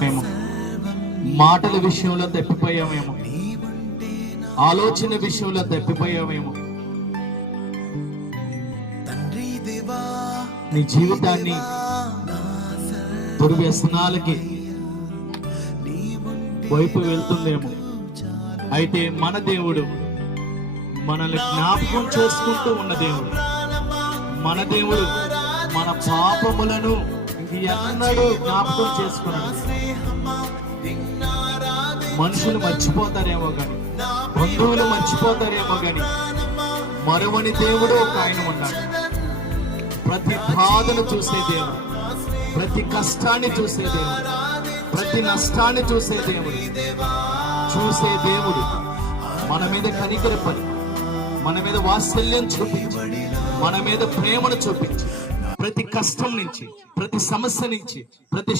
మేము మాటల విషయంలో తప్పిపోయామేమో, ఆలోచన విషయంలో తప్పిపోయామేమో. నీ జీవితాన్ని దుర్వ్యసనాలకి వైపు వెళ్తుందేమో. అయితే మన దేవుడు మనల్ని జ్ఞాపకం చేసుకుంటూ ఉన్న దేవుడు. మన దేవుడు మన పాపములను ఎన్నడూ జ్ఞాపకం చేసుకున్నాడు. మనుషులు మర్చిపోతారేమో గాని, బంధువులు మర్చిపోతారేమో గాని, మరువని దేవుడు ఒక ఆయన ఉన్నాడు. ప్రతి బాధను చూసే దేవుడు, ప్రతి కష్టాన్ని చూసే దేవుడు, ప్రతి నష్టాన్ని చూసే దేవుడు. మన మీద కనికరపడి, మన మీద వాత్సల్యం చూపించి, మన మీద ప్రేమను చూపించి, ప్రతి కష్టం నుంచి, ప్రతి సమస్య నుంచి, ప్రతి